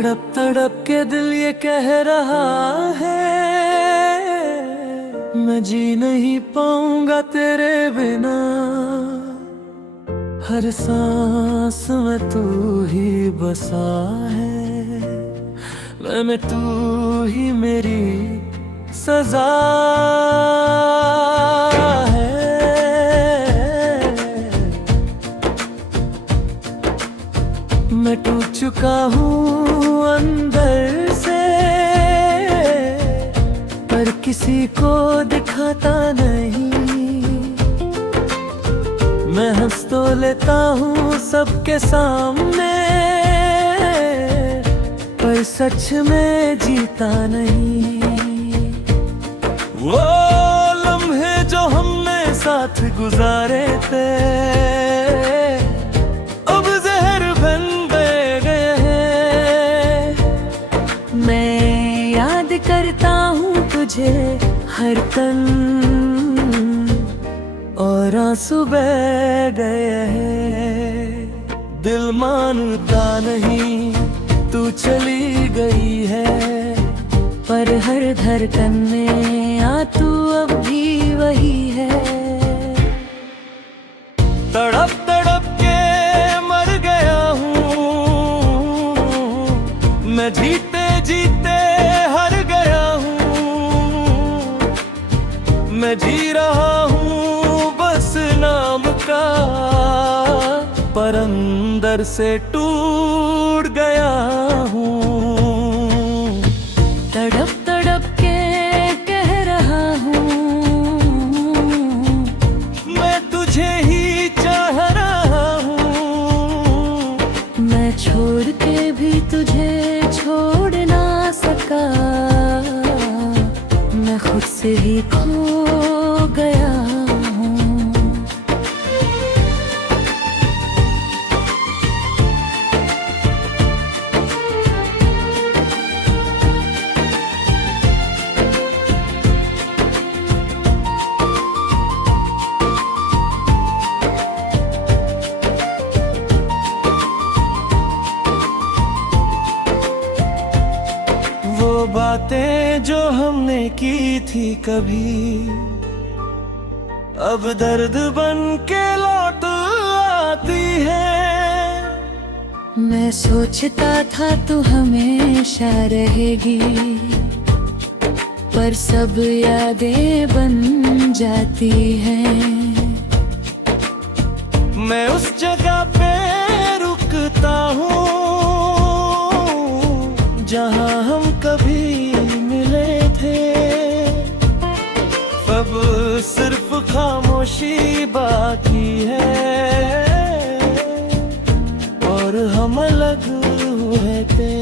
तड़प तड़प के दिल ये कह रहा है, मैं जी नहीं पाऊंगा तेरे बिना। हर सांस में तू ही बसा है, मैं तू ही मेरी सजा है। मैं टूट चुका हूँ अंदर से, पर किसी को दिखाता नहीं। मैं हंस तो लेता हूँ सबके सामने, पर सच में जीता नहीं। वो लम्हे जो हमने साथ गुजारे थे, अब जहर बन गए हैं। मैं याद करता हूँ तुझे हर तन, और आंसू बह गए हैं। दिल मानता नहीं तू चली गई है, पर हर धड़कन में आ तू अब भी वही है। तड़प तड़प के मर गया हूँ मैं, जीते जीते हार गया हूँ। मैं जी रहा हूँ बस नाम का, पर अंदर से टूट गया हूँ। तड़प तड़प के कह रहा हूँ, मैं तुझे ही चाह रहा हूँ। मैं छोड़ के भी तुझे छोड़ ना सका, मैं खुद से ही खो गया हूँ। वो बातें जो हमने की थी कभी, अब दर्द बन के लौट आती है। मैं सोचता था तू हमेशा रहेगी, पर सब यादें बन जाती हैं। मैं उस जगह पे रुकता हूँ जहाँ हम कभी मिले थे। अब सिर्फ खामोशी बाकी है, और हम अलग हुए थे।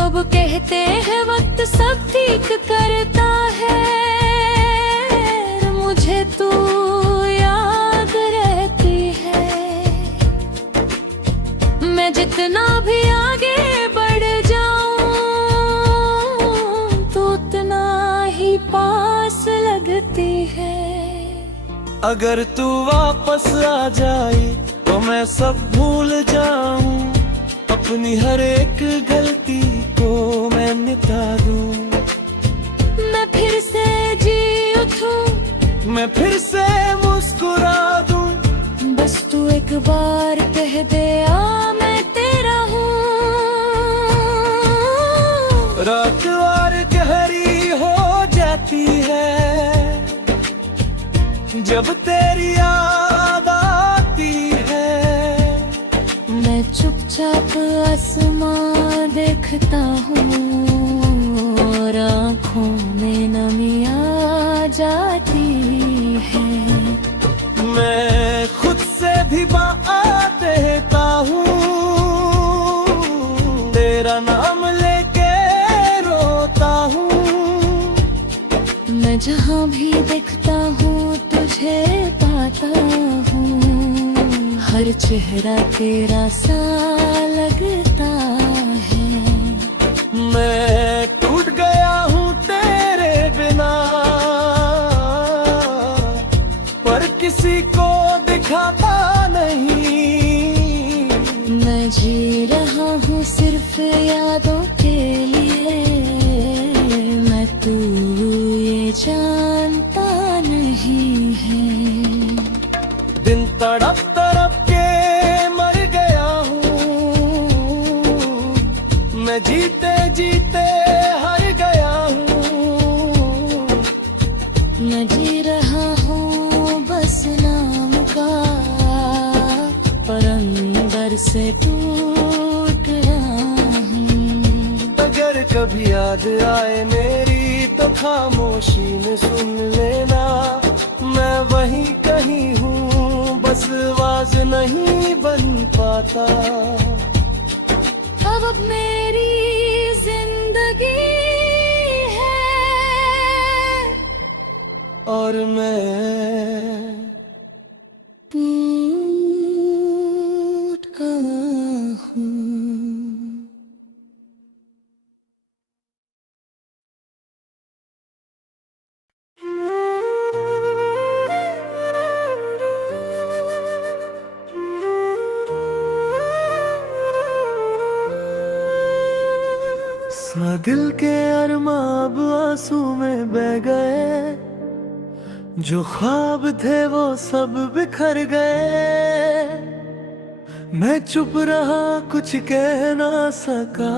अब कहते हैं वक्त सब ठीक करता है, मुझे तू याद रहती है। मैं जितना भी आगे बढ़ जाऊं, तो उतना ही पास लगती है। अगर तू वापस आ जाए तो मैं सब भूल जाऊं, अपनी हर एक गलती को मैं मिटा दूं। मैं फिर से जी उठूं, मैं फिर से मुस्कुरा दूं, बस तू एक बार कह दे आ मैं तेरा हूँ। रात और गहरी हो जाती है जब तेरी याद आती है। मैं चुपचाप आसमां देखता हूँ, और आँखों में नमी आ जाती है। मैं खुद से भी बात देता हूँ, तेरा नाम लेके रोता हूँ। मैं जहाँ भी देखता हूँ तुझे पाता हूँ, हर चेहरा तेरा सा लगता है। मैं टूट गया हूँ तेरे बिना, पर किसी को दिखाता नहीं। मैं जी रहा हूँ यादों के लिए। मैं तू ये जानता नहीं है। दिन तड़प तड़प के मर गया हूँ, मैं जीते जीते हार गया हूँ। मैं जी रहा हूँ बस नाम का, पर अंदर से टूट रहा हूँ। अगर कभी याद आए मेरी तो खामोशी में सुन लेना। मैं वहीं कहीं हूँ, बस आवाज नहीं बन पाता। अब मेरी जिंदगी है और मैं टूट गया हूँ। सा दिल के अरमां अब आंसू में बह गए, जो ख्वाब थे वो सब बिखर गए। मैं चुप रहा, कुछ कह ना सका,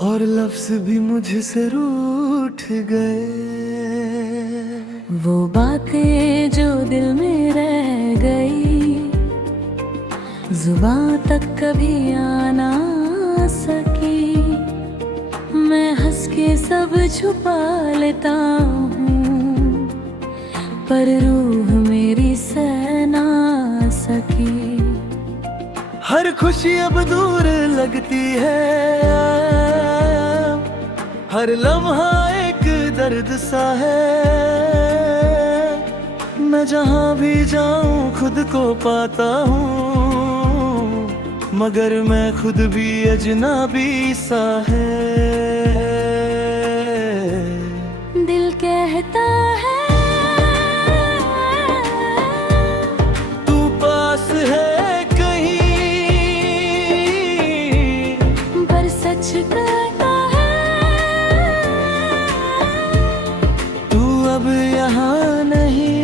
और लफ्ज भी मुझसे रूठ गए। वो बातें जो दिल में रह गई, जुबां तक कभी आना सकी। मैं हंस के सब छुपा लेता हूँ, पर रूह मेरी सह ना सकी। हर खुशी अब दूर लगती है, हर लम्हा एक दर्द सा है। मैं जहाँ भी जाऊँ खुद को पाता हूँ, मगर मैं खुद भी अजनबी सा है। दिल कहता है तू पास है कहीं, पर सच कहता है तू अब यहाँ नहीं।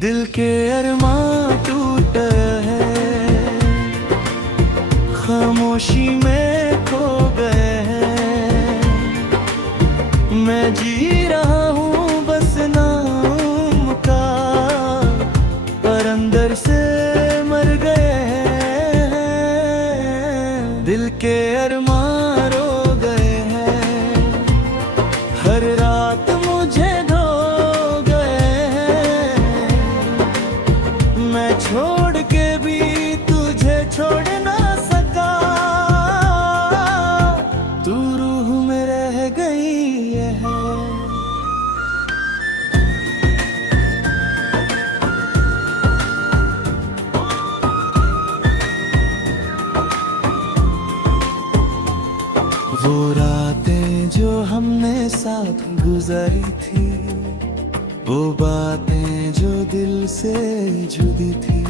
दिल के अरमां टूट है, खामोशी में खो गए हैं। मैं जी रहा हूँ बस नाम का, पर अंदर से मर गए हैं। दिल के अरमां रो गए हैं, हर रात मुझे धो गए हैं। मैं छोड़ के भी तुझे छोड़ ना सका, तू रूह में रह गई है। वो रातें जो हमने साथ गुजारी थी, वो बातें जो दिल से जुड़ी थी,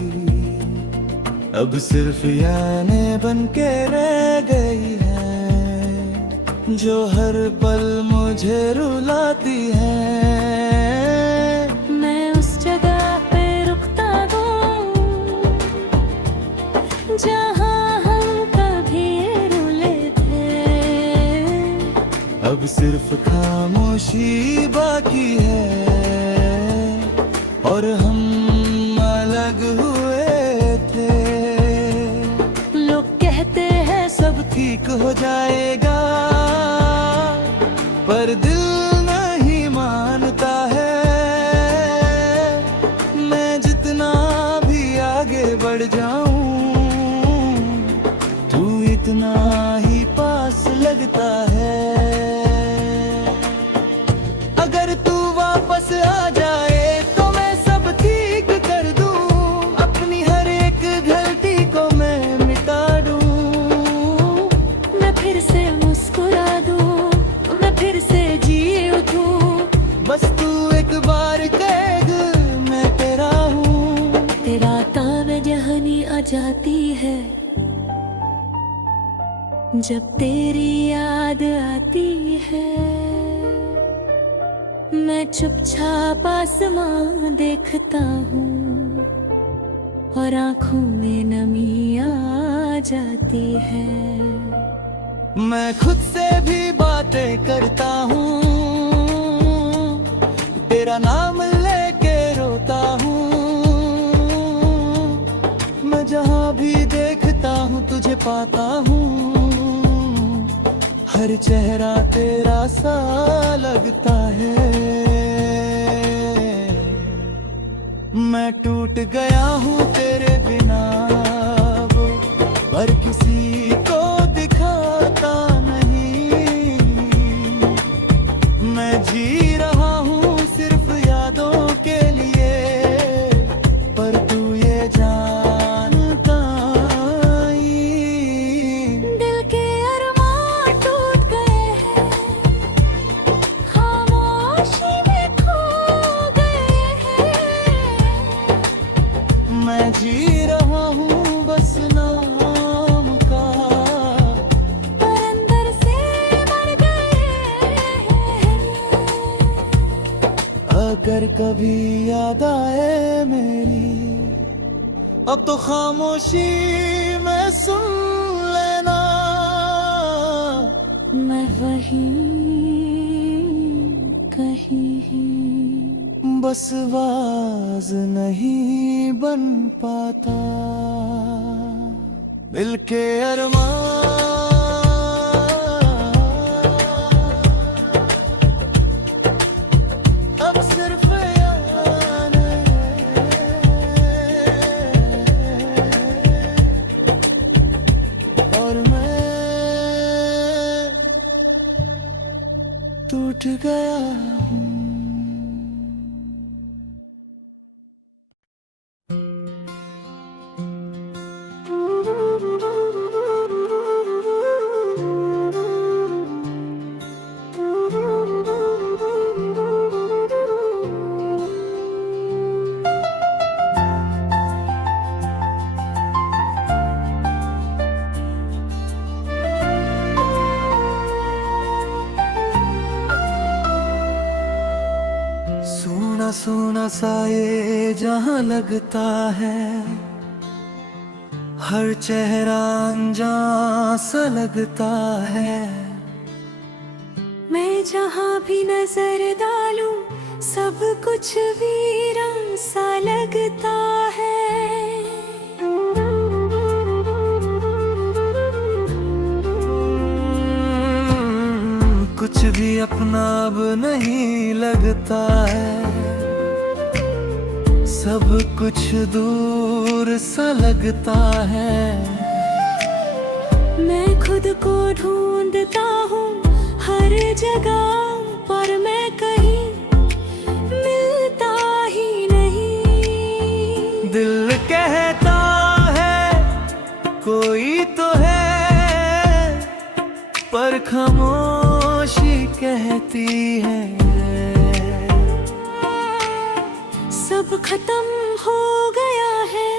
अब सिर्फ यादें बन के रह गई हैं, जो हर पल मुझे रुलाती हैं। मैं उस जगह पे रुकता हूँ जहाँ हम कभी रुले थे। अब सिर्फ खामोशी बाकी है, और हम अलग हुए थे। लोग कहते हैं सब ठीक हो जाएगा, पर दिल नहीं मानता है। मैं जितना भी आगे बढ़ जाऊं, तू इतना ही पास लगता है। अगर तू वापस आ जाए तो मैं सब ठीक कर दूं, अपनी हर एक गलती को मैं मिटा दूं। मैं फिर से जाती है जब तेरी याद आती है। मैं चुपचाप आसमां देखता हूँ और आंखों में नमी आ जाती है। मैं खुद से भी बातें करता हूँ, तेरा नाम लेके रोता हूँ। मैं जहाँ भी देखता हूँ तुझे पाता हूँ, हर चेहरा तेरा सा लगता है। मैं टूट गया हूँ तेरे बिना वो, पर किसी को दिखाता नहीं। मैं जी रहा हूँ सिर्फ यादों के लिए, पर तू ये जानता ही। दिल के अरमान टूट गए हैं, खामोशी में खो गए हैं। मैं जी रहा हूँ बस नाम का, पर अंदर से मर गए हैं। अगर कभी याद आए मेरी, अब तो खामोशी में सुन लेना। मैं वहीं कहीं बस बाज नहीं बन पाता दिल के अरमान। अब सिर्फ याद है और मैं टूट गया हूँ। सोना सोना सा ये जहां लगता है, हर चेहरा अनजान सा लगता है। मैं जहाँ भी नजर डालूं सब कुछ वीरान सा लगता है। कुछ भी अपना अब नहीं लगता है, सब कुछ दूर सा लगता है। मैं खुद को ढूंढता हूँ हर जगह, पर मैं कहीं मिलता ही नहीं। दिल कहता है कोई तो है, पर खामोशी कहती है सब खत्म हो गया है।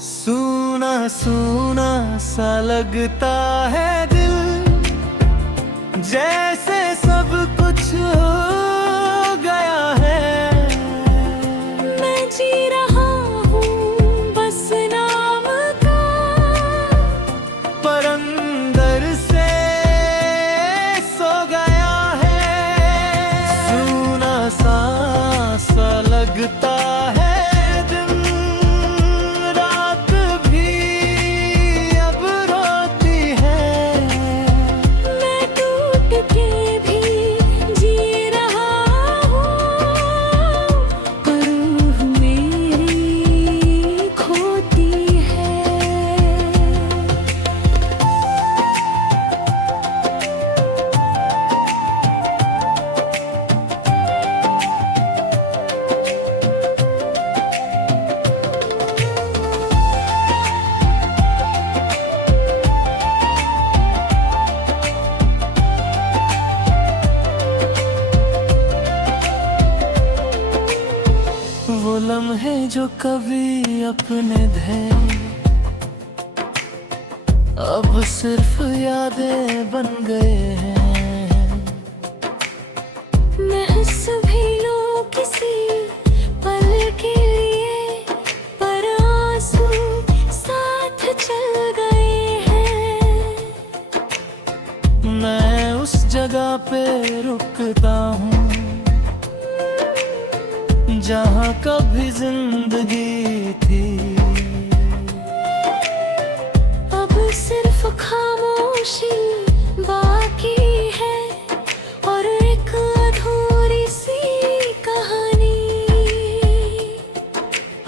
सूना सूना सा लगता है दिल, जैसे सब कुछ हो गया है। मैं जी रहा हूँ बस नाम का, पर अंदर से सो गया है। सूना सा लगता है दिन रात भी अब रोती है। मैं टूट के भी जी रहा हूँ, पर रूह मेरी खोती है। वो लम्हे जो कभी अपने थे, अब सिर्फ यादें बन गए हैं। महस भी लो किसी पल के लिए, पर आंसू साथ चल गए हैं। मैं उस जगह पे रुकता हूँ जहाँ कभी जिंदगी थी। अब सिर्फ खामोशी बाकी है और एक अधूरी सी कहानी।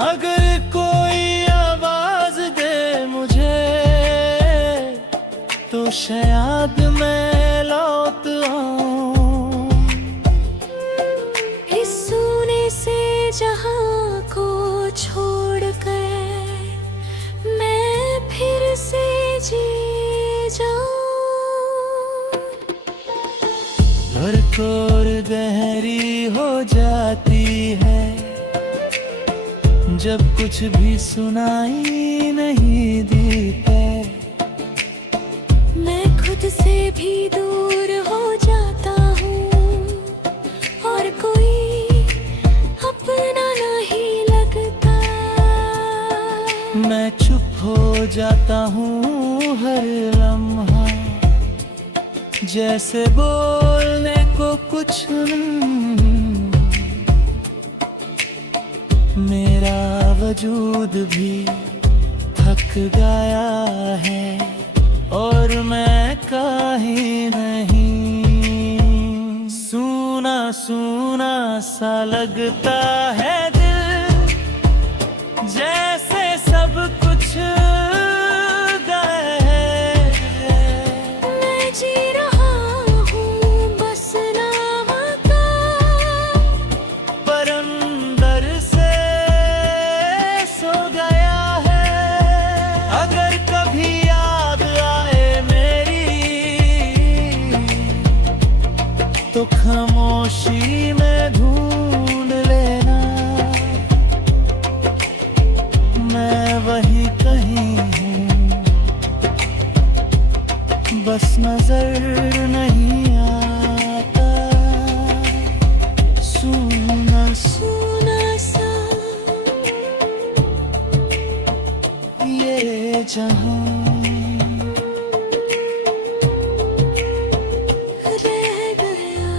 अगर कोई आवाज दे मुझे तो शायद मैं लौट आऊं इस सोने से जहां को छोड़ कर मैं फिर से जी जाऊं। और गहरी हो जाती है जब कुछ भी सुनाई नहीं देता। मैं खुद से भी दूर हो जाता हूँ और कोई अपना नहीं लगता। मैं चुप हो जाता हूँ हर लम्हा, जैसे बोलने को कुछ मेरा वजूद भी थक गया है और मैं कहीं नहीं। सूना सूना सा लगता है दिल, जैसे सब कुछ गायब है। मैं जी रहा हूँ बस नाम का, पर अंदर से सो गया है। अगर कभी याद आए मेरी तो खामोशी में ढूंढ लेना, मैं वही कहीं हूँ, बस नजर नहीं आता। सुना सुना सा ये जहां रह गया।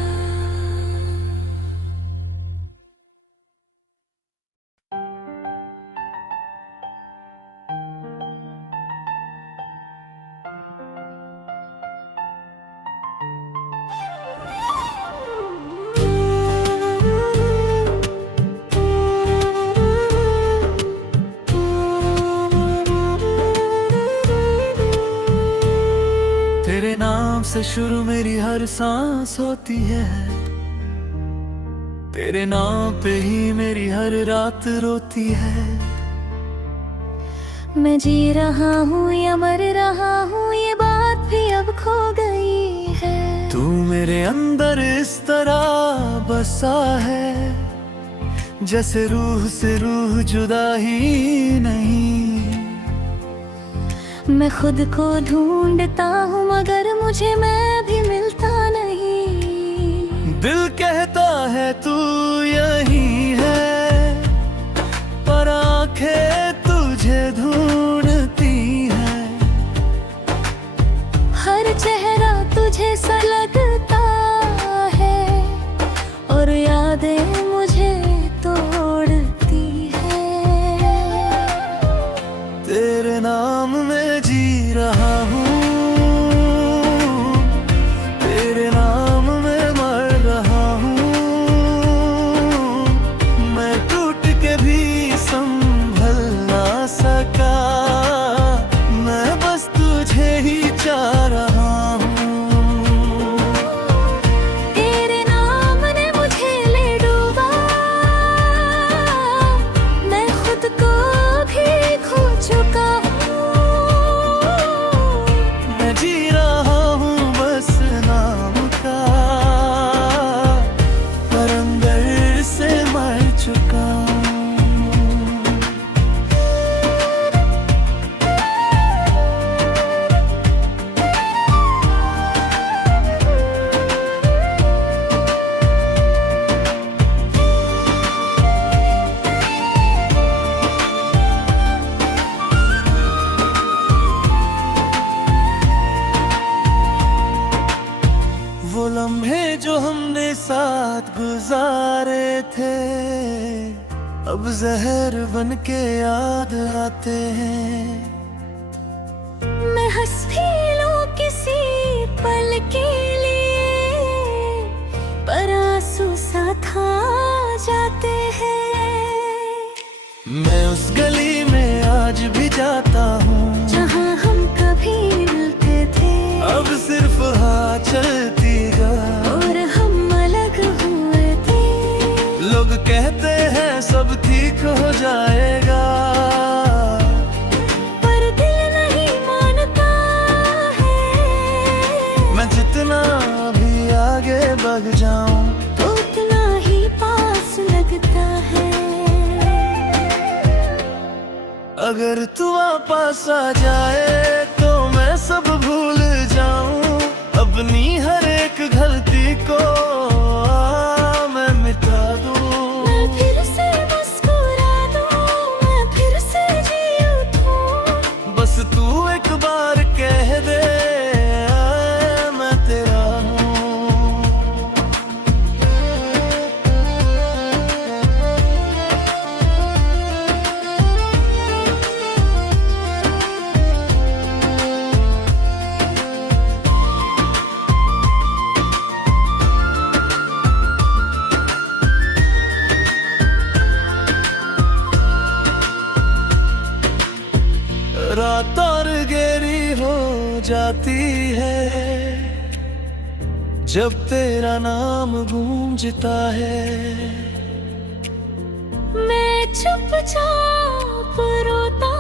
तेरे नाम से शुरू मेरी हर सांस होती है, तेरे नाम पे ही मेरी हर रात रोती है। मैं जी रहा हूँ या मर रहा हूँ ये बात भी अब खो गई है। तू मेरे अंदर इस तरह बसा है जैसे रूह से रूह जुदा ही नहीं। मैं खुद को ढूंढता हूँ मगर मुझे मैं भी मिलता नहीं। दिल कहता है तू यही है, पर आंखें तुझे ढूंढती है। हर चेहरा तुझे सा लगता है और यादें मुझे तोड़ती है। तेरे नाम में जी रहा हूँ, तेरे नाम में मर रहा हूँ। मैं टूट के भी संभल ना सका, मैं बस तुझे ही चाह रहा हूँ। तेरे नाम ने मुझे ले डूबा, मैं खुद को भी खो चुका हूँ। रात गुजारे थे, अब जहर बन के याद आते हैं। मैं हंस भी लूं किसी पल के लिए, पर आंसू साथ आ जाते हैं। मैं उस गली में आज भी जाता हूँ जहाँ हम कभी मिलते थे, अब सिर्फ हाँ चलती जा। और हम अलग हुए थे। लोग कहते हैं सब ठीक हो जाएगा, पर दिल नहीं मानता है। मैं जितना भी आगे बढ़ जाऊं तो उतना ही पास लगता है। अगर तू वापस आ जाए तो मैं सब भूल जाऊं, अपनी हर एक गलती को मैं मिटा दूं। मैं फिर से मुस्कुरा दूं, मैं फिर से जी उठूं। बस तू एक बार कह दे मैं तेरा हूँ। रात और गहरी हो जाती है जब तेरा नाम गूंजता है। मैं चुपचाप रोता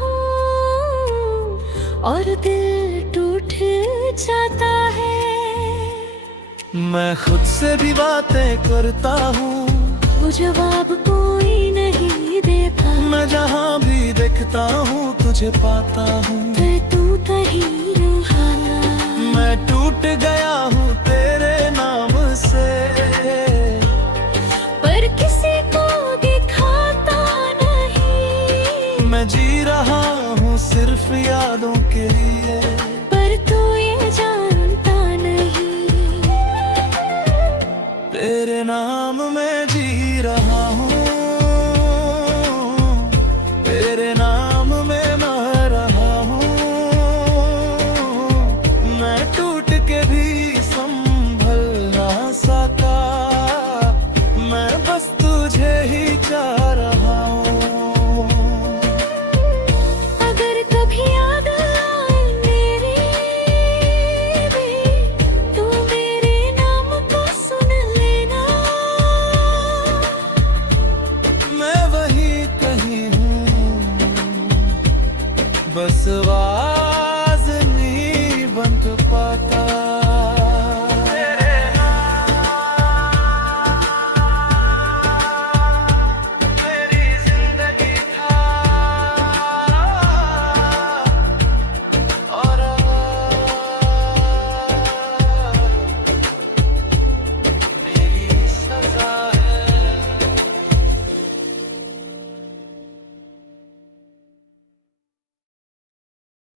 हूँ और दिल टूट जाता है। मैं खुद से भी बातें करता हूँ, वो जवाब कोई नहीं देता। मैं जहाँ भी देखता हूँ तुझे पाता हूँ। तू कहीं रूहाना, मैं टूट गया हूँ तेरे नाम से, पर किसी को दिखाता नहीं। मैं जी रहा हूँ सिर्फ यादों के लिए, पर तू ये जानता नहीं। तेरे नाम में जी रहा हूँ, तेरे नाम में मर रहा हूँ। मैं टूट के भी संभल ना सका, मैं बस तुझे ही चाह रहा हूँ। अगर कभी याद आए मेरी भी, तो मेरे नाम को सुन लेना। मैं वही कहीं हूँ, बस